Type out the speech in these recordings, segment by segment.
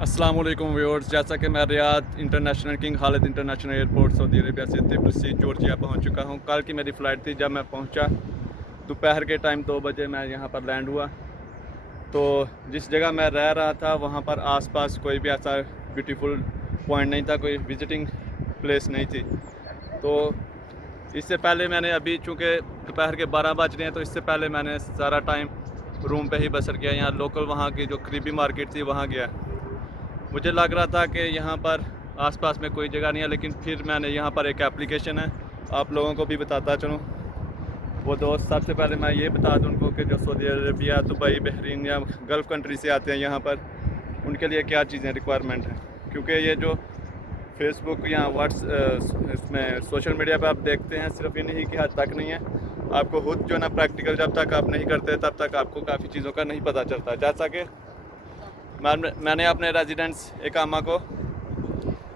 अस्सलाम वालेकुम व्यूअर्स। जैसा कि मैं Riyadh international king Khalid international airport Saudi Arabia से तिब्लिसी जॉर्जिया पहुंच चुका हूं। कल की मेरी फ़्लाइट थी। जब मैं पहुंचा दोपहर के टाइम 2 बजे मैं यहां पर लैंड हुआ। तो जिस जगह मैं रह रहा था वहां पर आसपास कोई भी ऐसा ब्यूटीफुल पॉइंट नहीं था, कोई विजिटिंग प्लेस नहीं थी। तो इससे पहले मैंने अभी चूँकि दोपहर के 12 बज रहे हैं, तो इससे पहले मैंने सारा टाइम रूम पे ही बसर किया। यहाँ लोकल वहाँ की जो करीबी मार्केट थी वहाँ गया। मुझे लग रहा था कि यहाँ पर आसपास में कोई जगह नहीं है, लेकिन फिर मैंने यहाँ पर एक एप्लीकेशन है, आप लोगों को भी बताता चलूँ। वो दोस्त, सबसे पहले मैं ये बता दूँ उनको कि जो सऊदी अरेबिया, दुबई, बहरीन या गल्फ़ कंट्री से आते हैं यहाँ पर, उनके लिए क्या चीज़ें रिक्वायरमेंट हैं। क्योंकि ये जो फेसबुक या इसमें सोशल मीडिया पर आप देखते हैं, सिर्फ इन्हीं की हद तक नहीं है। आपको खुद जो ना प्रैक्टिकल जब तक आप नहीं करते तब तक आपको काफ़ी चीज़ों का नहीं पता चलता। जैसा कि मैंने अपने रेजिडेंस इकामा को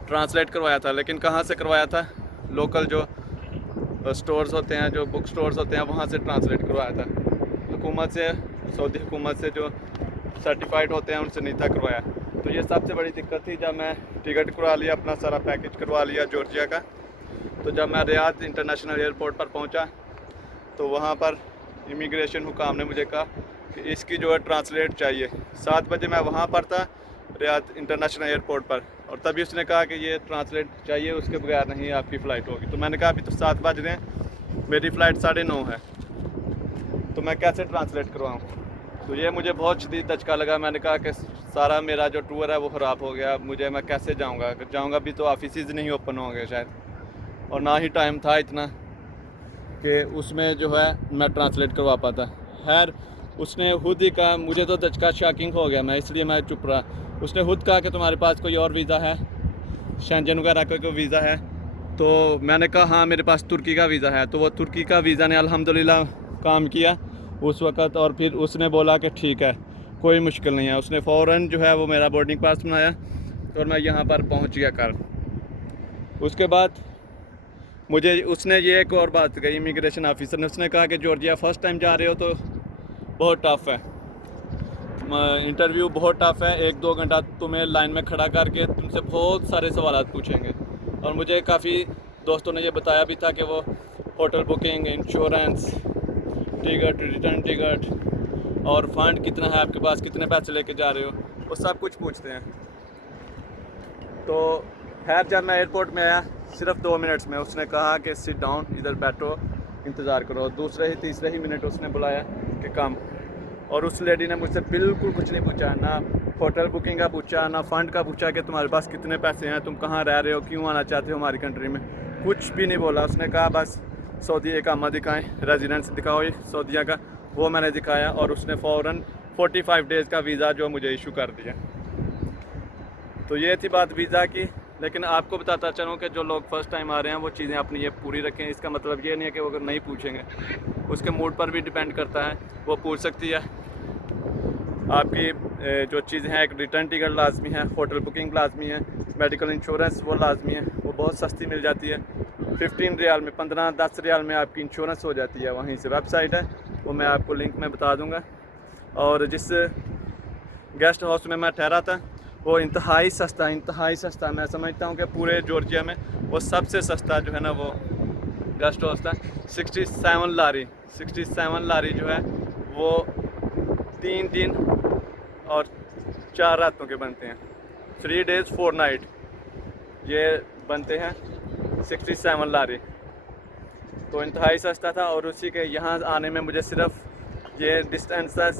ट्रांसलेट करवाया था, लेकिन कहाँ से करवाया था? लोकल जो स्टोर्स होते हैं, जो बुक स्टोर्स होते हैं, वहाँ से ट्रांसलेट करवाया था। हुकूमत से, सऊदी हुकूमत से जो सर्टिफाइड होते हैं उनसे नहीं था करवाया। तो ये सबसे बड़ी दिक्कत थी। जब मैं टिकट करवा लिया, अपना सारा पैकेज करवा लिया जॉर्जिया का, तो जब मैं रियाद इंटरनेशनल एयरपोर्ट पर पहुँचा तो वहाँ पर इमिग्रेशन हुकाम ने मुझे कहा कि इसकी जो है ट्रांसलेट चाहिए। 7 बजे मैं वहाँ पर था रियाद इंटरनेशनल एयरपोर्ट पर, और तभी उसने कहा कि ये ट्रांसलेट चाहिए, उसके बगैर नहीं आपकी फ़्लाइट होगी। तो मैंने कहा अभी तो 7 बज रहे हैं, मेरी फ़्लाइट 9:30 है, तो मैं कैसे ट्रांसलेट करवाऊँ? तो ये मुझे बहुत शदीद धचका लगा। मैंने कहा कि सारा मेरा जो टूर है वो ख़राब हो गया, मैं कैसे जाऊँगा? अगर जाऊँगा भी तो ऑफिसेज़ नहीं ओपन होंगे शायद, और ना ही टाइम था इतना कि उसमें जो है मैं ट्रांसलेट करवा पाता। खैर, उसने खुद ही कहा, मुझे तो दचका शॉकिंग हो गया, इसलिए मैं चुप रहा। उसने खुद कहा कि तुम्हारे पास कोई और वीज़ा है, शेंजन वगैरह का कोई वीज़ा है? तो मैंने कहा हाँ, मेरे पास तुर्की का वीज़ा है। तो वो तुर्की का वीज़ा ने अल्हम्दुलिल्लाह काम किया उस वक़्त, और फिर उसने बोला कि ठीक है, कोई मुश्किल नहीं है। उसने फ़ौरन जो है वो मेरा बोर्डिंग पास बनाया और मैं यहाँ पर पहुँच गया कल। उसके बाद मुझे उसने ये एक और बात कही, इमिग्रेशन ऑफिसर ने, उसने कहा कि जॉर्जिया फ़र्स्ट टाइम जा रहे हो तो बहुत टफ़ है, इंटरव्यू बहुत टफ़ है। 1-2 घंटा तुम्हें लाइन में खड़ा करके तुमसे बहुत सारे सवाल पूछेंगे। और मुझे काफ़ी दोस्तों ने ये बताया भी था कि वो hotel booking, insurance, ticket, return ticket और फ़ंड कितना है आपके पास, कितने पैसे लेके जा रहे हो, वो सब कुछ पूछते हैं। तो खैर, जब मैं एयरपोर्ट में आया सिर्फ 2 मिनट्स में उसने कहा कि सिट डाउन, इधर बैठो, इंतज़ार करो। दूसरे ही तीसरे ही मिनट उसने बुलाया कि कम। और उस लेडी ने मुझसे बिल्कुल कुछ नहीं पूछा, ना होटल बुकिंग का पूछा, ना फ़ंड का पूछा कि तुम्हारे पास कितने पैसे हैं, तुम कहाँ रह रहे हो, क्यों आना चाहते हो हमारी कंट्री में, कुछ भी नहीं बोला। उसने कहा बस सऊदी इकामा दिखाएं, रेजिडेंस दिखाओ ये सऊदीया का। वो मैंने दिखाया और उसने फ़ौरन 45 डेज़ का वीज़ा जो मुझे इशू कर दिया। तो ये थी बात वीज़ा की। लेकिन आपको बताता चलूँ कि जो लोग फ़र्स्ट टाइम आ रहे हैं वो चीज़ें अपनी ये पूरी रखें। इसका मतलब ये नहीं है कि वो अगर नहीं पूछेंगे, उसके मूड पर भी डिपेंड करता है, वो पूछ सकती है। आपकी जो चीज़ें हैं, एक रिटर्न टिकट लाजमी है, होटल बुकिंग लाजमी है, मेडिकल इंश्योरेंस वो लाजमी है, वो बहुत सस्ती मिल जाती है। 15 रियाल में, 15-10 रियाल में आपकी इंश्योरेंस हो जाती है। वहीं से वेबसाइट है, वो मैं आपको लिंक में बता दूँगा। और जिस गेस्ट हाउस में मैं ठहरा था वो इंतहाई सस्ता, मैं समझता हूँ कि पूरे जॉर्जिया में वो सबसे सस्ता जो है ना वो गेस्ट हाउस था। 67 लारी जो है वो 3 दिन और 4 रातों के बनते हैं। 3 days 4 night ये बनते हैं 67 लारी। तो इंतहाई सस्ता था। और उसी के यहाँ आने में मुझे सिर्फ ये डिस्टेंस है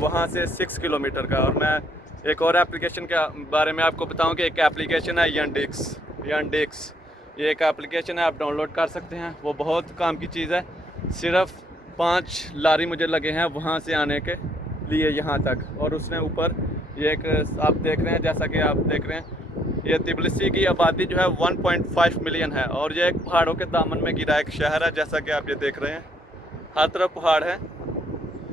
वहाँ से 6 किलोमीटर का। और मैं एक और एप्लीकेशन के बारे में आपको बताऊं कि एक एप्लीकेशन है यंडेक्स। ये एक एप्लीकेशन है, आप डाउनलोड कर सकते हैं। वो बहुत काम की चीज़ है। सिर्फ 5 लारी मुझे लगे हैं वहाँ से आने के लिए यहाँ तक। और उसने ऊपर ये एक आप देख रहे हैं, जैसा कि आप देख रहे हैं, ये तिब्लिसी की आबादी जो है 1.5 मिलियन है। और ये एक पहाड़ों के दामन में गिरा एक शहर है, जैसा कि आप ये देख रहे हैं, हर तरफ पहाड़ है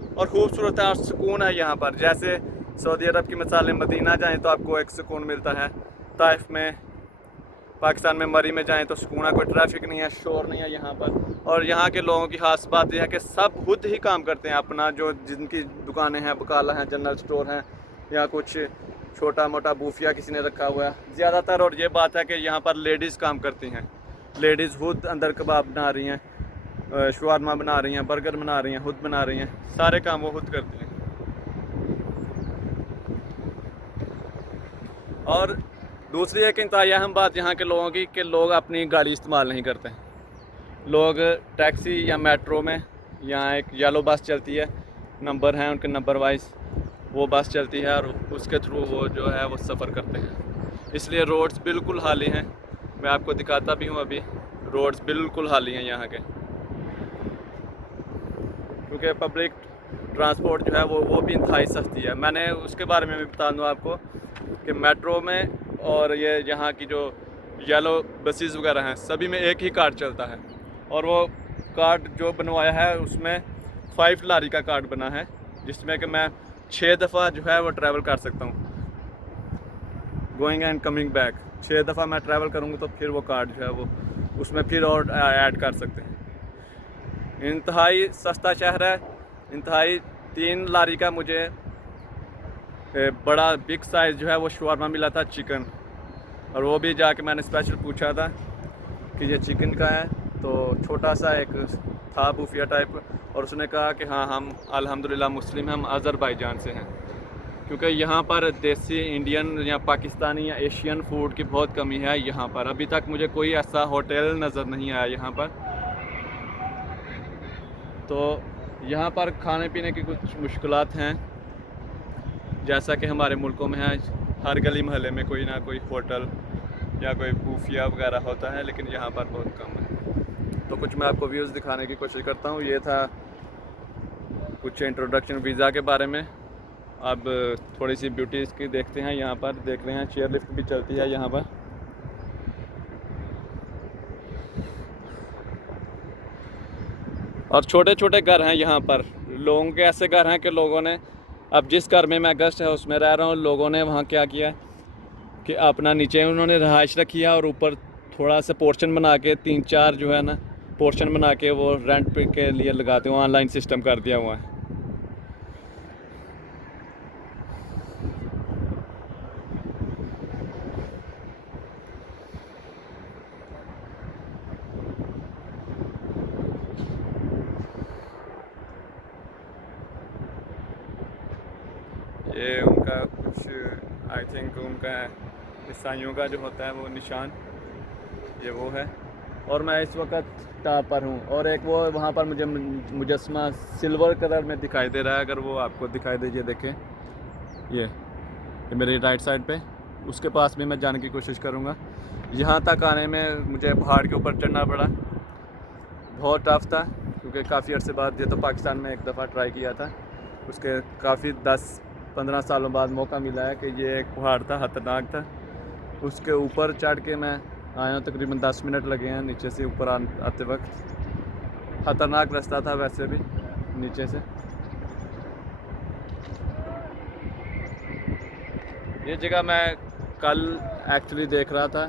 और खूबसूरत है और सुकून है यहाँ पर। जैसे सऊदी अरब की मिसाल, मदीना जाएं तो आपको एक सुकून मिलता है, ताइफ में, पाकिस्तान में मरी में जाएं तो सुकून है, कोई ट्रैफिक नहीं है, शोर नहीं है यहाँ पर। और यहाँ के लोगों की खास बात यह है कि सब खुद ही काम करते हैं अपना, जो जिनकी दुकानें हैं, बकाला हैं, जनरल स्टोर हैं या कुछ छोटा मोटा बूफिया किसी ने रखा हुआ है ज़्यादातर। और ये बात है कि यहाँ पर लेडीज़ काम करती हैं, लेडीज़ खुद अंदर कबाब बना रही हैं, शवारमा बना रही हैं, बर्गर बना रही हैं, खुद बना रही हैं, सारे काम वो खुद करती हैं। और दूसरी एक इंतहाई अहम बात यहाँ के लोगों की कि लोग अपनी गाड़ी इस्तेमाल नहीं करते। लोग टैक्सी या मेट्रो में, यहाँ एक येलो बस चलती है, नंबर हैं उनके, नंबर वाइज वो बस चलती है और उसके थ्रू वो जो है वो सफ़र करते हैं। इसलिए रोड्स बिल्कुल खाली हैं। मैं आपको दिखाता भी हूँ, अभी रोड्स बिल्कुल खाली हैं यहाँ के, क्योंकि पब्लिक ट्रांसपोर्ट जो है वो भी इंतहाई सस्ती है। मैंने उसके बारे में भी बता दूँ आपको कि मेट्रो में और ये यहाँ की जो येलो बसेस वगैरह हैं, सभी में एक ही कार्ड चलता है। और वो कार्ड जो बनवाया है उसमें 5 लारी का कार्ड बना है, जिसमें कि मैं 6 दफ़ा जो है वो ट्रैवल कर सकता हूँ, गोइंग एंड कमिंग बैक। 6 दफ़ा मैं ट्रैवल करूँगा तो फिर वो कार्ड जो है वो उसमें फिर और ऐड कर सकते हैं। इंतहाई सस्ता शहर है, इंतहाई। 3 लारी का मुझे बड़ा बिग साइज़ जो है वो शवारमा मिला था चिकन, और वो भी जाके मैंने स्पेशल पूछा था कि ये चिकन का है, तो छोटा सा एक था बूफिया टाइप, और उसने कहा कि हाँ हम अल्हम्दुलिल्लाह मुस्लिम हैं, हम अज़रबैजान से हैं। क्योंकि यहाँ पर देसी इंडियन या पाकिस्तानी या एशियन फूड की बहुत कमी है यहाँ पर। अभी तक मुझे कोई ऐसा होटल नज़र नहीं आया यहाँ पर। तो यहाँ पर खाने पीने की कुछ मुश्किलात हैं, जैसा कि हमारे मुल्कों में है, हर गली मोहल्ले में कोई ना कोई होटल या कोई बूफिया वगैरह होता है, लेकिन यहाँ पर बहुत कम है। तो कुछ मैं आपको व्यूज़ दिखाने की कोशिश करता हूँ। ये था कुछ इंट्रोडक्शन वीज़ा के बारे में। अब थोड़ी सी ब्यूटीज़ की देखते हैं। यहाँ पर देख रहे हैं चेयर लिफ्ट भी चलती है यहाँ पर। और छोटे छोटे घर हैं यहाँ पर। लोगों के ऐसे घर हैं कि लोगों ने, अब जिस घर में मैं गेस्ट है उसमें रह रहा हूँ, लोगों ने वहाँ क्या किया कि अपना नीचे उन्होंने रहाइश रखी है और ऊपर थोड़ा सा पोर्शन बना के 3-4 जो है ना पोर्शन बना के वो रेंट पे के लिए लगाते हैं। ऑनलाइन सिस्टम कर दिया हुआ है। ये उनका कुछ आई थिंक उनका ईसाइयों का जो होता है वो निशान, ये वो है। और मैं इस वक्त टॉप पर हूँ, और एक वो वहाँ पर मुझे मुजस्मा सिल्वर कलर में दिखाई दे रहा है। अगर वो आपको दिखाई दीजिए, देखें ये मेरी राइट साइड पे, उसके पास भी मैं जाने की कोशिश करूँगा। यहाँ तक आने में मुझे पहाड़ के ऊपर चढ़ना पड़ा, बहुत टफ था, क्योंकि काफ़ी अर्से बाद, ये तो पाकिस्तान में एक दफ़ा ट्राई किया था, उसके काफ़ी 10-15 सालों बाद मौका मिला है कि ये एक पहाड़ था, ख़तरनाक था। उसके ऊपर चढ़ के मैं आया हूँ, तकरीबन 10 मिनट लगे हैं नीचे से ऊपर आते वक्त। ख़तरनाक रास्ता था वैसे भी नीचे से। ये जगह मैं कल एक्चुअली देख रहा था,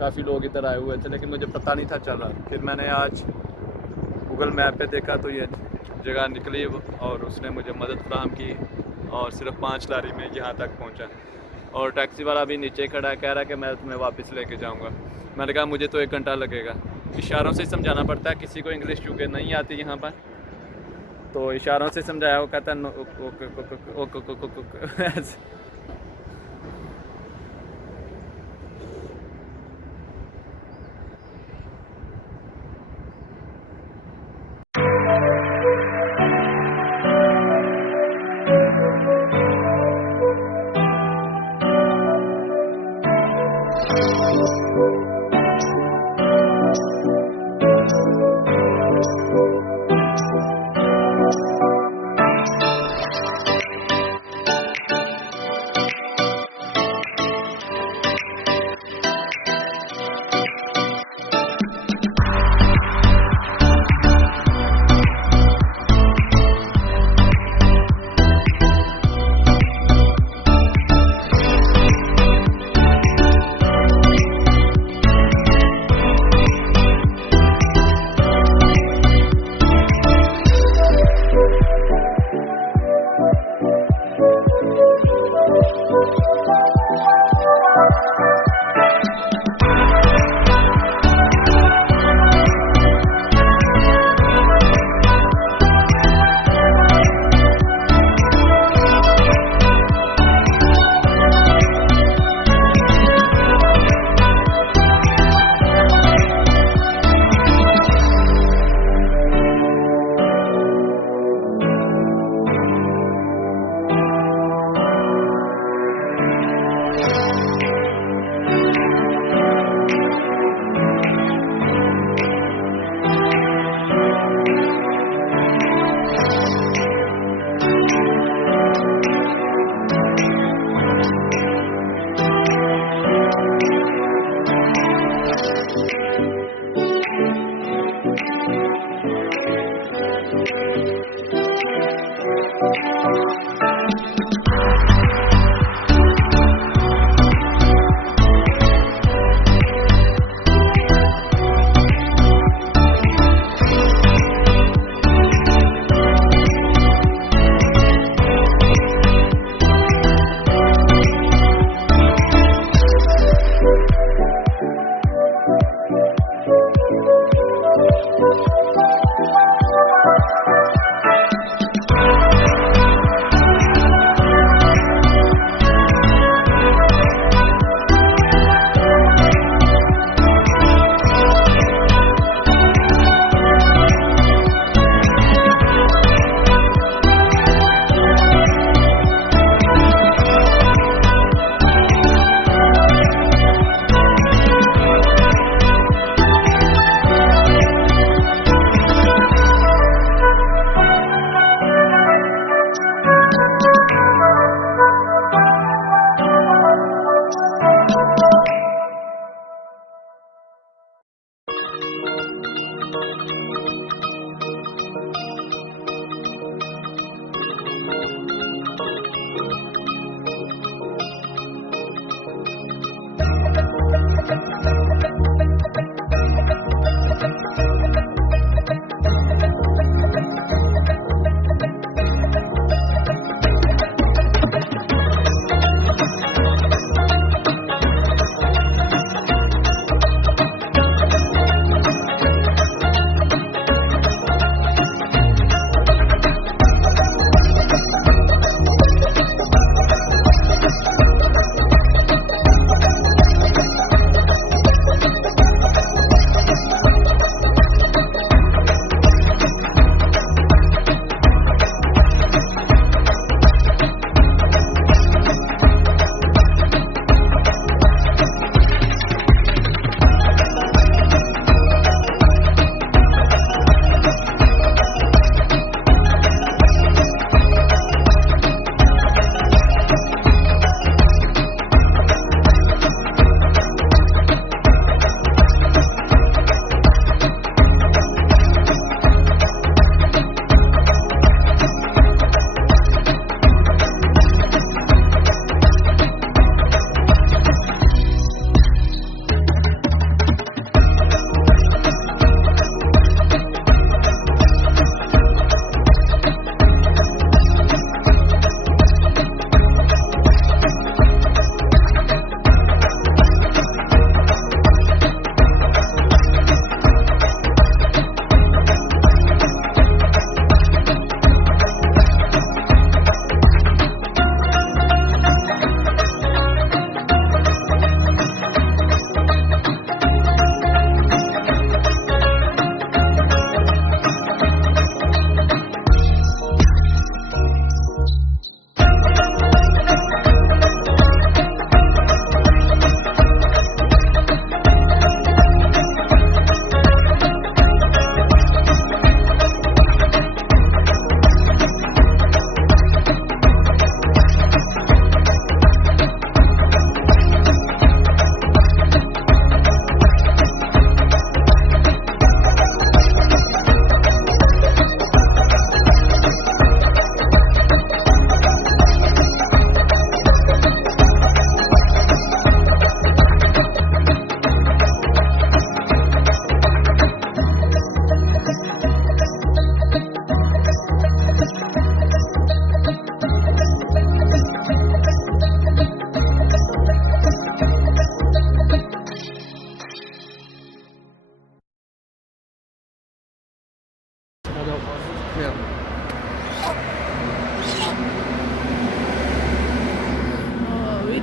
काफ़ी लोग इधर आए हुए थे, लेकिन मुझे पता नहीं था चला। फिर मैंने आज गूगल मैप पे देखा तो ये जगह निकली और उसने मुझे मदद फराहम की, और सिर्फ 5 लारी में यहाँ तक पहुँचा। और टैक्सी वाला भी नीचे खड़ा है, कह रहा है कि मैं तुम्हें वापस लेके जाऊँगा। मैंने कहा मुझे तो 1 घंटा लगेगा। इशारों से समझाना पड़ता है, किसी को इंग्लिश चूँकि नहीं आती यहाँ पर, तो इशारों से समझाया। वो कहता है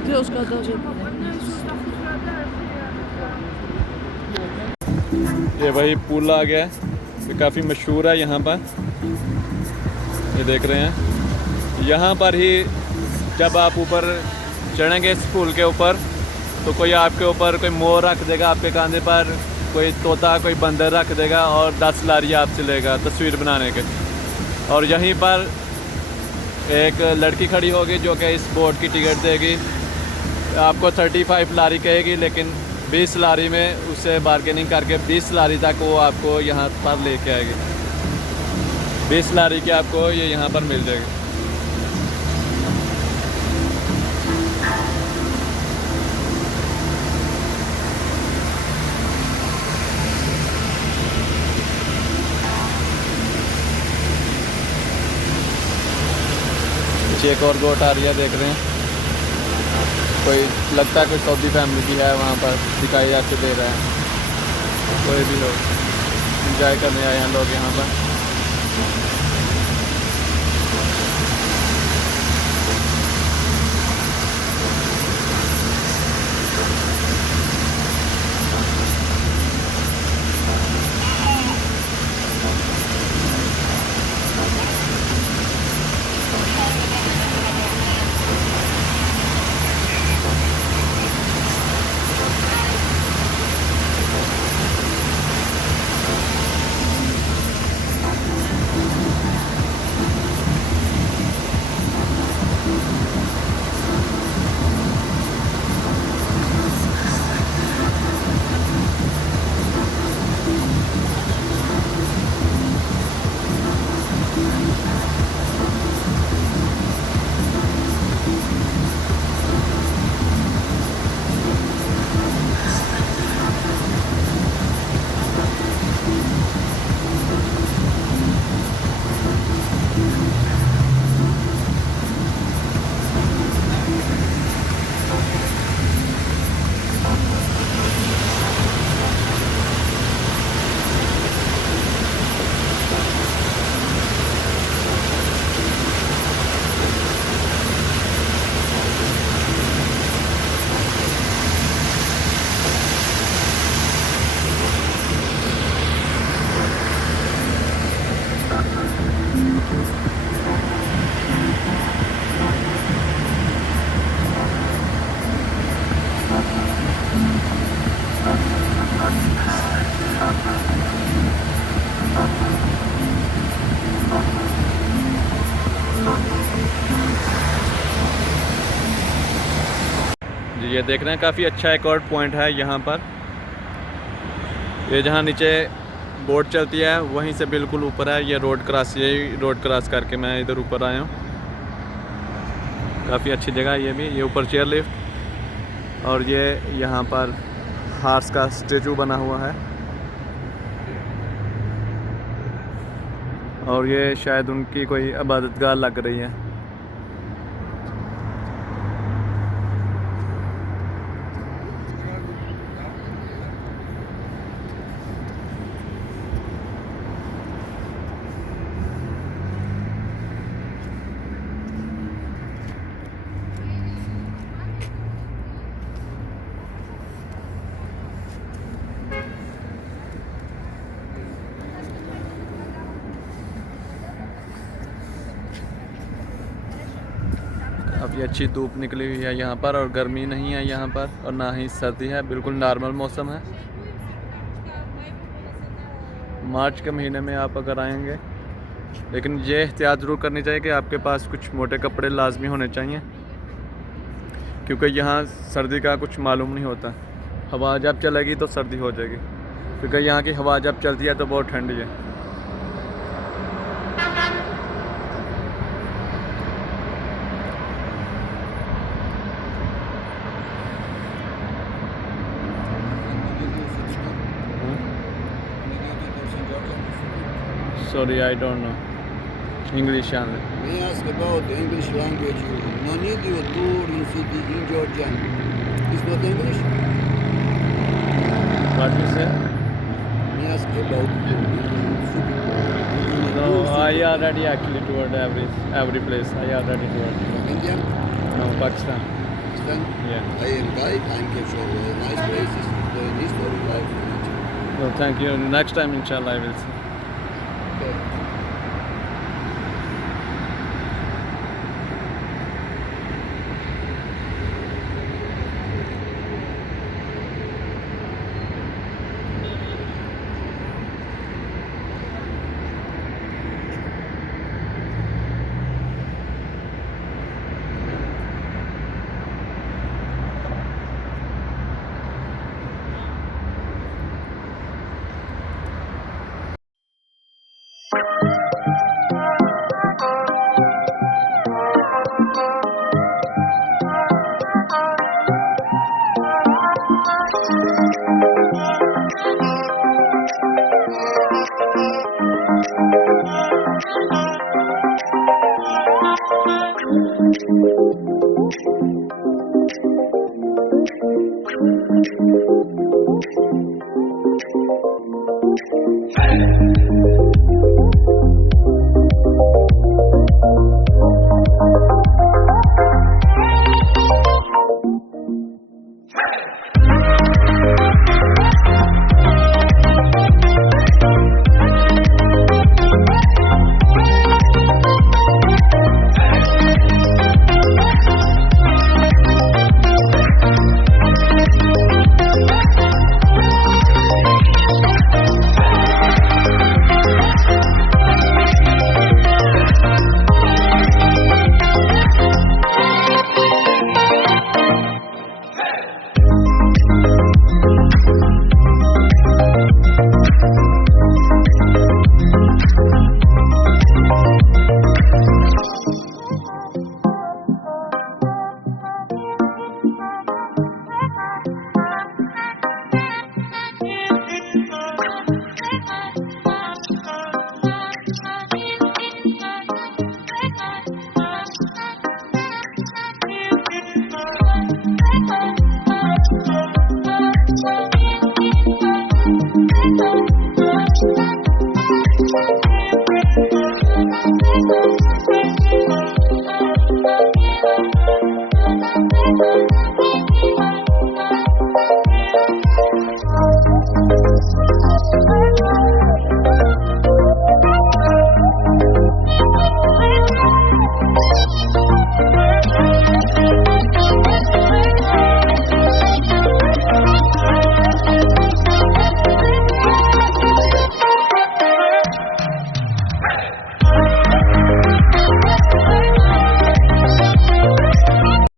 Troszkę dobrze. ये वही पुल आ गया है, ये काफ़ी मशहूर है यहाँ पर। ये देख रहे हैं, यहाँ पर ही जब आप ऊपर चढ़ेंगे इस पुल के ऊपर तो कोई आपके ऊपर कोई मोर रख देगा आपके कंधे पर, कोई तोता कोई बंदर रख देगा और 10 लारी आपसे लेगा तस्वीर बनाने के। और यहीं पर एक लड़की खड़ी होगी जो कि इस बोट की टिकट देगी, आपको 35 लारी कहेगी, लेकिन 20 लारी में उससे बार्गेनिंग करके 20 लारी तक वो आपको यहाँ पर लेके आएगी। 20 लारी की आपको ये यहाँ पर मिल जाएगी। एक और गोट आ रही है, देख रहे हैं, कोई लगता है कोई सऊदी फैमिली की है, वहाँ पर दिखाई आपको दे रहा है। कोई भी लोग एंजॉय करने आए हैं लोग यहाँ पर। जी ये देख रहे हैं, काफ़ी अच्छा एक और पॉइंट है यहाँ पर। ये जहाँ नीचे बोट चलती है वहीं से बिल्कुल ऊपर है ये रोड क्रॉस, यही रोड क्रॉस करके मैं इधर ऊपर आया हूँ। काफ़ी अच्छी जगह है ये भी। ये ऊपर चेयर लिफ्ट और ये यहाँ पर हार्स का स्टेचू बना हुआ है और ये शायद उनकी कोई इबादतगाह लग रही है। काफ़ी अच्छी धूप निकली हुई है यहाँ पर और गर्मी नहीं है यहाँ पर और ना ही सर्दी है, बिल्कुल नॉर्मल मौसम है। मार्च के महीने में आप अगर आएंगे, लेकिन ये एहतियात ज़रूर करनी चाहिए कि आपके पास कुछ मोटे कपड़े लाजमी होने चाहिए, क्योंकि यहाँ सर्दी का कुछ मालूम नहीं होता। हवा जब चलेगी तो सर्दी हो जाएगी, क्योंकि यहाँ की हवा जब चलती है तो बहुत ठंडी है। Sorry, I don't know. English only. May I ask about the English language? No need you tour in city in Georgia. It's not English? What you say? May I ask about the city? No, I already actually toured every place. I already toured. From India? No, Pakistan. Pakistan. Yeah. I am guide. I can show nice places, the history, life. Well, thank you. Next time, inshallah, I will see. Okay.